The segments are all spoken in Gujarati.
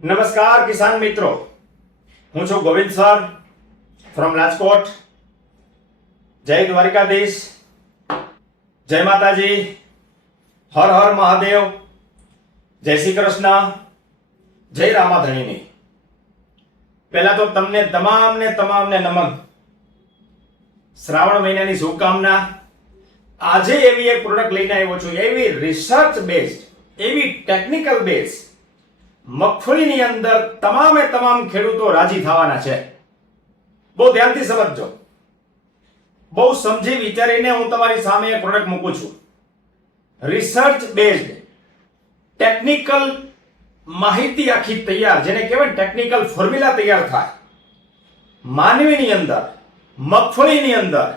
નમસ્કાર કિસાન મિત્રો, હું છું ગોવિંદ સર ફ્રોમ રાજકોટ. જય દ્વારકાધીશ, જય માતાજી, હર હર મહાદેવ, જય શ્રી કૃષ્ણ, જય રામાધણીની. પહેલા તો તમને તમામને નમન, શ્રાવણ મહિનાની શુભકામના. આજે એવી એક પ્રોડક્ટ લઈને આવ્યો છું, એવી રિસર્ચ બેઝડ, એવી ટેકનિકલ બેઝ, મગફળીની અંદર તમામ ખેડૂતો રાજી થવાના છે. બહુ ધ્યાનથી સમજજો, બહુ સમજી વિચારીને હું તમારી સામે એક પ્રોડક્ટ મૂકું છું. રિસર્ચ બેઝડ ટેકનિકલ માહિતી આખી તૈયાર, જેને કહેવાય ટેકનિકલ ફોર્મ્યુલા તૈયાર થાય. માનવીની અંદર, મગફળીની અંદર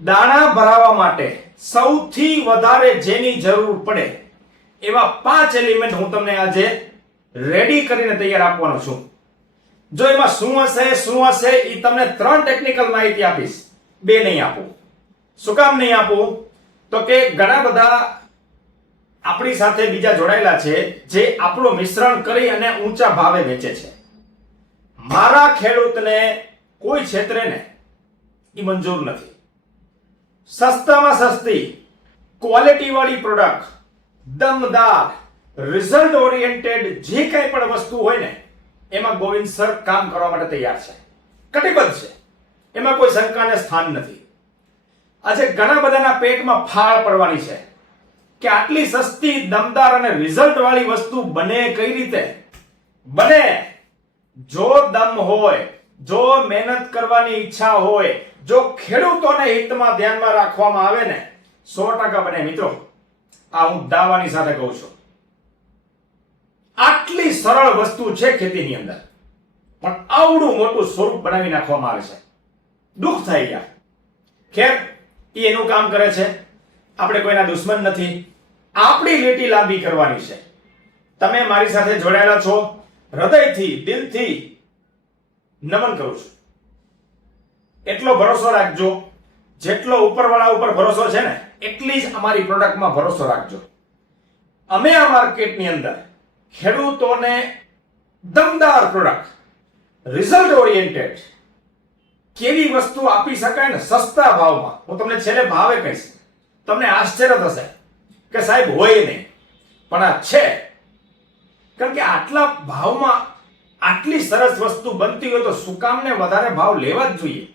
દાણા ભરાવા માટે સૌથી વધારે જેની જરૂર પડે એવા 5 એલિમેન્ટ હું તમને આજે રેડી કરીને તૈયાર આપવાનો છું. જો એમાં શું હશે એ તમને 3 ટેકનિકલ માહિતી આપીશ, 2 નહીં આપું. શું કામ નહીં આપું? તો કે ઘણા બધા આપણી સાથે બીજા જોડાયેલા છે જે આપણું મિશ્રણ કરી અને ઊંચા ભાવે વેચે છે. મારા ખેડૂતને કોઈ ક્ષેત્રે ને એ મંજૂર નથી. સસ્તામાં સસ્તી ક્વોલિટી વાળી પ્રોડક્ટ, દમદાર રિઝલ્ટ ઓરિએન્ટેડ જે કંઈ પણ વસ્તુ હોય ને એમાં ગોવિંદ સર કામ કરવા માટે તૈયાર છે, કટિબદ્ધ છે. એમાં કોઈ શંકાને સ્થાન નથી. આજે ઘણા બધાના પેટમાં ફાળ પડવાની છે કે આટલી સસ્તી, દમદાર અને રિઝલ્ટ વાળી વસ્તુ બને કઈ રીતે? બને જો દમ હોય, જો મહેનત કરવાની ઈચ્છા હોય, જો ખેડૂતોને હિતમાં ધ્યાનમાં રાખવામાં આવે ને 100% બને મિત્રો. આ હું દાવાની સાથે કહું છું. આટલી સરળ વસ્તુ છે ખેતીની અંદર, પણ આવડું મોટું સ્વરૂપ બનાવી નાખવામાં આવે છે. દુઃખ થઈ ગયા. ખેર, એ એનું કામ કરે છે, આપણે કોઈના દુશ્મન નથી. આપણી લીટી લાંબી કરવાની છે. તમે મારી સાથે જોડાયેલા છો, હૃદયથી, દિલથી નમન કરું છું. એટલો ભરોસો રાખજો, જેટલો ઉપરવાળા ઉપર ભરોસો છે ને એટલી જ અમારી પ્રોડક્ટમાં ભરોસો રાખજો. અમે આ માર્કેટની અંદર ખેડૂતોને દમદાર પ્રોડક્ટ, રિઝલ્ટ ઓરિએન્ટેડ કેવી વસ્તુ આપી શકાય ને સસ્તા ભાવમાં. હું તમને છેલ્લે ભાવે કહીશ, તમને આશ્ચર્ય થશે કે સાહેબ હોય નહીં, પણ આ છે. કારણ કે આટલા ભાવમાં આટલી સરસ વસ્તુ બનતી હોય તો શું કામને વધારે ભાવ લેવા જ જોઈએ.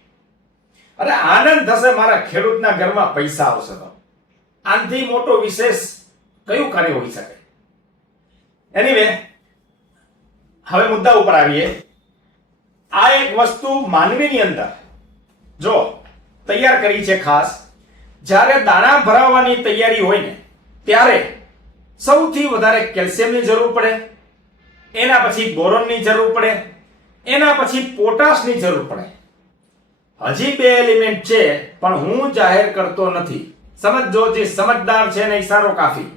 અરે આનંદ થશે મારા ખેડૂતના ઘરમાં પૈસા આવશે તો. આનાથી મોટો વિશેષ કયું કાર્ય હોઈ શકે? એનીવે, હવે મુદ્દા ઉપર આવીએ. આ એક વસ્તુ માનવીની અંદર જો તૈયાર કરી છે ખાસ. જ્યારે દાણા ભરાવવાની તૈયારી હોય ને ત્યારે સૌથી વધારે કેલ્શિયમની જરૂર પડે, એના પછી બોરોનની જરૂર પડે, એના પછી પોટાશની જરૂર પડે. હજી 2 એલિમેન્ટ છે પણ હું જાહેર કરતો નથી. સમજો, જે સમજદાર છે ને ઈશારો કાફી.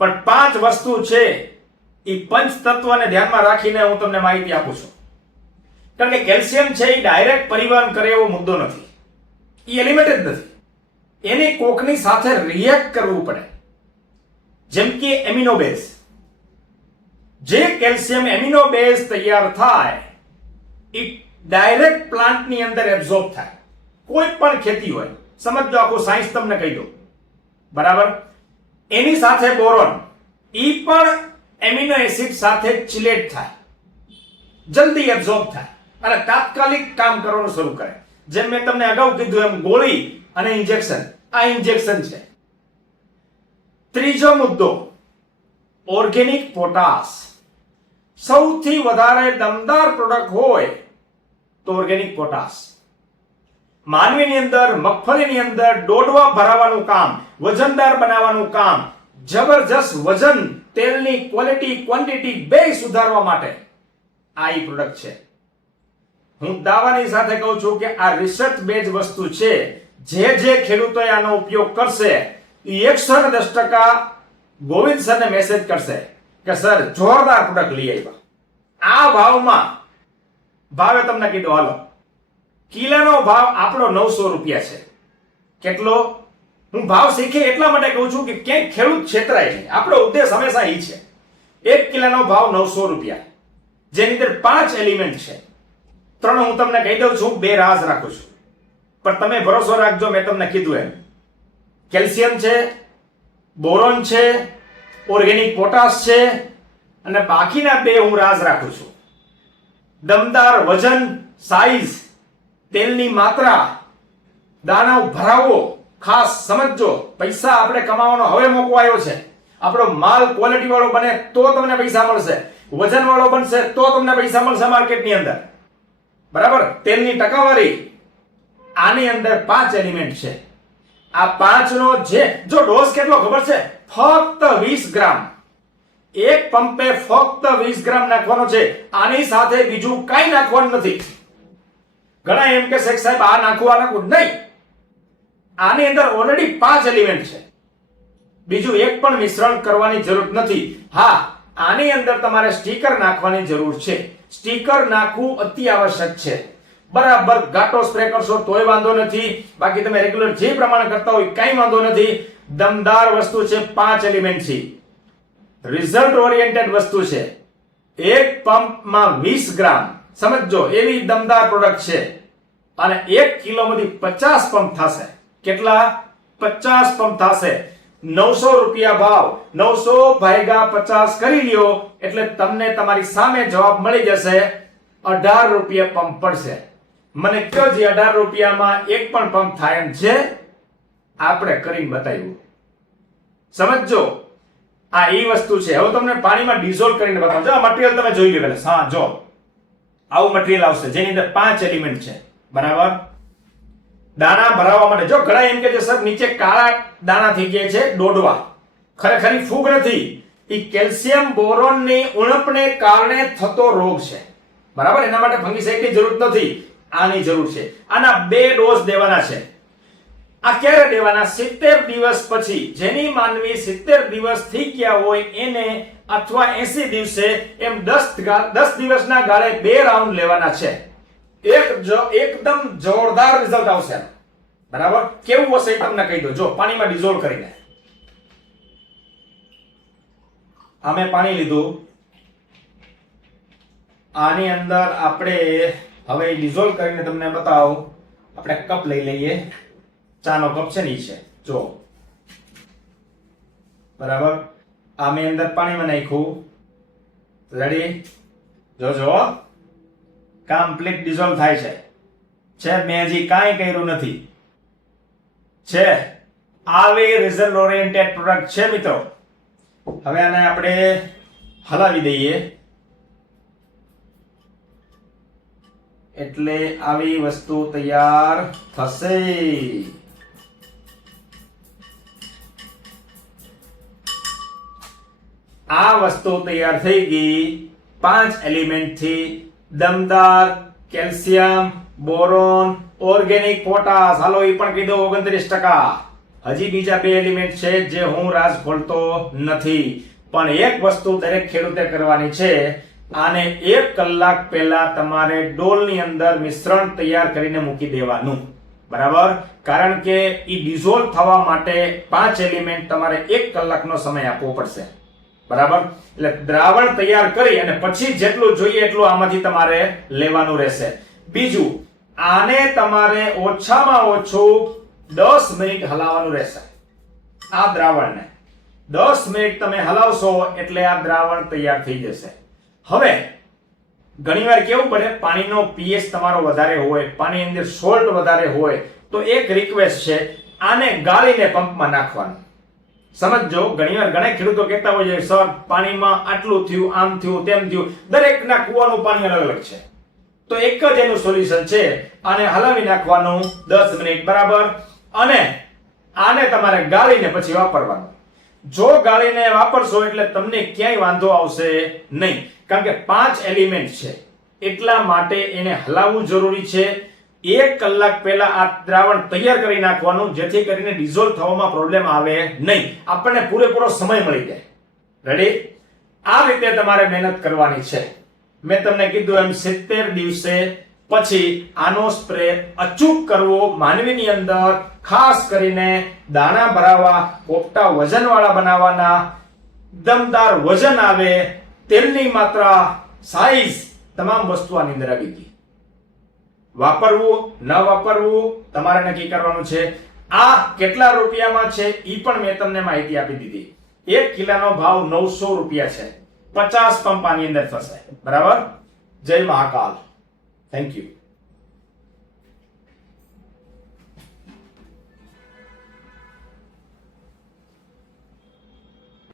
પણ 5 વસ્તુ છે એ પંચ તત્વને ધ્યાનમાં રાખીને હું તમને માહિતી આપું છું. કારણ કે કેલ્શિયમ છે એ ડાયરેક્ટ પરિવહન કરે એવો મુદ્દો નથી. એ એલિમેન્ટ જ નથી. એની કોકની સાથે રિએક્ટ કરવું પડે. જેમ કે એમિનો બેઝ. જે કેલ્શિયમ એમિનો બેઝ તૈયાર થાય એ ડાયરેક્ટ પ્લાન્ટની અંદર એબ્ઝોર્બ થાય. કોઈ પણ ખેતી હોય, સમજો, આખું સાયન્સ તમને કહી દો, બરાબર. એની સાથે બોરોન, એ પણ એમિનો એસિડ સાથે ચિલેટ થાય, જલ્દી એબ્ઝોર્બ થાય અને તાત્કાલિક કામ કરવાનું શરૂ કરે. જેમ મેં તમને અગાઉ કીધું એમ ગોળી અને ઇન્જેક્શન, આ ઇન્જેક્શન છે. ત્રીજો મુદ્દો, ઓર્ગેનિક પોટાશ. સૌથી વધારે દમદાર પ્રોડક્ટ હોય તો ઓર્ગેનિક પોટાશ. માનવીની અંદર, મગફળીની અંદર ડોડવા ભરાવાનું કામ, વજનદાર બનાવવાનું કામ, જબરજસ્ત વજન, તેલની ક્વોલિટી, ક્વોન્ટિટી બે સુધારવા માટે આ પ્રોડક્ટ છે. હું દાવાની સાથે કહું છું કે આ રિસર્ચ બેઝ વસ્તુ છે. જે ખેડૂતોએ આનો ઉપયોગ કરશે એ 110% ગોવિંદ સરને મેસેજ કરશે કે સર જોરદાર પ્રોડક્ટ લઈ આવ્યા. આ ભાવમાં, ભાવે તમને કીધું, હાલો, કિલોનો ભાવ આપણો 900 રૂપિયા છે. કેટલો? હું ભાવ શીખે એટલા માટે કહું છું કે ક્યાંક ખેડૂત છેતરાય નહીં. આપણો ઉદ્દેશ હંમેશા એ છે. 1 કિલોનો ભાવ 900 રૂપિયા. જેની અંદર 5 એલિમેન્ટ છે. 3 હું તમને કહી દઉં છું, 2 રાજ રાખું છું, પણ તમે ભરોસો રાખજો, મેં તમને કીધું એમ. કેલ્શિયમ છે, બોરોન છે, ઓર્ગેનિક પોટાશ છે, અને બાકીના 2 હું રાજ રાખું છું. દમદાર વજન, સાઈઝ, તેલની માત્રા, દાણા ભરાવો. ખાસ સમજજો, પૈસા આપણે કમાવાનો હવે મોકો આવ્યો છે. આપણો માલ ક્વોલિટી વાળો બને તો તમને પૈસા મળશે, વજન વાળો બનશે તો તમને પૈસા મળશે માર્કેટની અંદર. બરાબર? તેલની ટકાવારી, આની અંદર 5 એલિમેન્ટ છે. આ 5 નો જો ડોઝ કેટલો ખબર છે? ફક્ત 20 ગ્રામ. એક પંપે ફક્ત 20 ગ્રામ નાખવાનો છે. આની સાથે બીજું કાંઈ નાખવાનું નથી. ઘણા એમ કે સાહેબ આ નાખવું નહીં. આની અંદર ઓલરેડી 5 એલિમેન્ટ છે. બીજું એક પણ મિશ્રણ કરવાની જરૂર નથી. હા, આની અંદર તમારે સ્ટીકર નાખવાની જરૂર છે. સ્ટીકર નાખવું અતિ આવશ્યક છે. બરાબર ઘાટો સ્પ્રે કરશો તોય વાંધો નથી, બાકી તમે રેગ્યુલર જે પ્રમાણે કરતા હોય કાંઈ વાંધો નથી. દમદાર વસ્તુ છે, 5 એલિમેન્ટ છે, રિઝલ્ટ ઓરિએન્ટેડ વસ્તુ છે. એક પંપમાં 20 ગ્રામ, સમજો એવી દમદાર પ્રોડક્ટ છે. અને 1 કિલોમાંથી 50 પંપ થશે. કેટલા? 50 પંપ થશે. 900 રૂપિયા ભાવ, 900 ભાગ્યા 50 કરી લ્યો એટલે તમને તમારી સામે જવાબ મળી જશે. 18 રૂપિયા પંપ પડશે. મને કયો જે 18 રૂપિયામાં એક પણ પંપ થાય એમ છે? આપણે કરીને બતાવ્યું. સમજો, આ એ વસ્તુ છે. હવે તમને પાણીમાં ડિઝોલ્વ કરીને બતાવું. જો આ મટીરીયલ તમે જોઈ લો પહેલા. હા, જો આવું મટીરીયલ આવશે જેની અંદર 5 એલિમેન્ટ છે. બરાબર? દાણા ભરાવવા માટે, જો ઘણા એમ કે છે સર નીચે કાળા દાણા થઈ ગયા છે, ડોડવા. ખરેખર ફૂગ નથી, એ કેલ્શિયમ બોરોન ની ઉણપને કારણે થતો રોગ છે. બરાબર? એના માટે ફંગીસાઇડની જરૂર નથી, આની જરૂર છે. આના 2 ડોઝ દેવાના છે. આ ક્યારે દેવાના? 70 દિવસ પછી. જેની માનવી 70 દિવસ થઈ ગયા હોય એને, અથવા 80 દિવસે, એમ 10 દિવસના ગાળે 2 રાઉન્ડ લેવાના છે. એકદમ જોરદાર રિઝલ્ટ આવશે. બરાબર? કેવું હશે તમને કહી દો. જો પાણીમાં ડિઝોલ્વ કરીને, અમે પાણી લીધું, આની અંદર આપણે હવે ડિઝોલ્વ કરીને તમને બતાવું. આપણે કપ લઈ લઈએ, ચાનો કપ છે ને છે. જો બરાબર, આ મેં અંદર પાણીમાં નાખ્યું. રેડી? જોજો, કમ્પ્લીટ ડિઝોલ્વ થાય છે. મેં હજી કાંઈ કર્યું નથી. છે આવી રિઝલ્ટ ઓરિએન્ટેડ પ્રોડક્ટ છે મિત્રો. હવે આને આપણે હલાવી દઈએ એટલે આવી વસ્તુ તૈયાર થશે. આ વસ્તુ તૈયાર થઈ ગઈ 5 એલિમેન્ટ થી. દમદાર કેલ્શિયમ, બોરોન, ઓર્ગેનિક પોટાશ. હાલો એ પણ કીધો 29%. હજી બીજા 2 એલિમેન્ટ છે જે હું રાજ ખોલતો નથી, પણ એક વસ્તુ દરેક ખેડૂતે કરવાની છે. આને 1 કલાક પહેલા તમારે ડોલની અંદર મિશ્રણ તૈયાર કરીને મૂકી દેવાનું. બરાબર? કારણ કે ઈ ડિઝોલ્વ થવા માટે 5 એલિમેન્ટ તમારે 1 કલાકનો સમય આપવો પડશે. બરાબર? એટલે દ્રાવણ તૈયાર કરી અને પછી જેટલું જોઈએ એટલું આમાંથી તમારે લેવાનું રહેશે. બીજું, આને તમારે ઓછામાં ઓછું 10 મિનિટ હલાવવાનું રહેશે. આ દ્રાવણને 10 મિનિટ તમે હલાવશો એટલે આ દ્રાવણ તૈયાર થઈ જશે. હવે ઘણીવાર કેવું બને, પાણીનો પીએચ તમારો વધારે હોય, પાણીની અંદર સોલ્ટ વધારે હોય, તો એક રિક્વેસ્ટ છે, આને ગાળીને પંપમાં નાખવાનું. સમજો, ઘણીવાર ઘણા ખેડૂતો કહેતા હોય છે સર પાણીમાં આટલું થયું, આમ થયું, તેમ થયું. દરેકના કૂવાનું પાણી અલગ અલગ છે. તો એક જ એનું સોલ્યુશન છે, આને હલાવી નાખવાનું 10 મિનિટ. બરાબર? અને આને તમારે ગાળીને પછી વાપરવાનું. જો ગાળીને વાપરશો એટલે તમને ક્યાંય વાંધો આવશે નહીં, કારણ કે 5 એલિમેન્ટ છે એટલા માટે એને હલાવવું જરૂરી છે. 1 કલાક પહેલા આ દ્રાવણ તૈયાર કરી નાખવાનું, જેથી કરીને ડિઝોલ્વ થવામાં પ્રોબ્લેમ આવે નહીં, આપણને પૂરેપૂરો સમય મળી જાય. રેડી? આ રીતે તમારે મહેનત કરવાની છે. મેં તમને કીધું એમ 70 દિવસે પછી આનો સ્પ્રે અચૂક કરવો. માનવીની અંદર ખાસ કરીને દાણા ભરાવા, પોપટા વજનવાળા બનાવવાના, દમદાર વજન આવે, તેલની માત્રા, સાઈઝ, તમામ વસ્તુ આની અંદર આવી ગઈ. વાપરવું ન વાપરવું તમારે નક્કી કરવાનું છે. આ કેટલા રૂપિયામાં છે ઈ પણ મેં તમને માહિતી આપી દીધી. 1 કિલોનો ભાવ 900 રૂપિયા છે. 50 પંપ આની અંદર થશે. બરાબર. જય મહાકાલ. Thank you.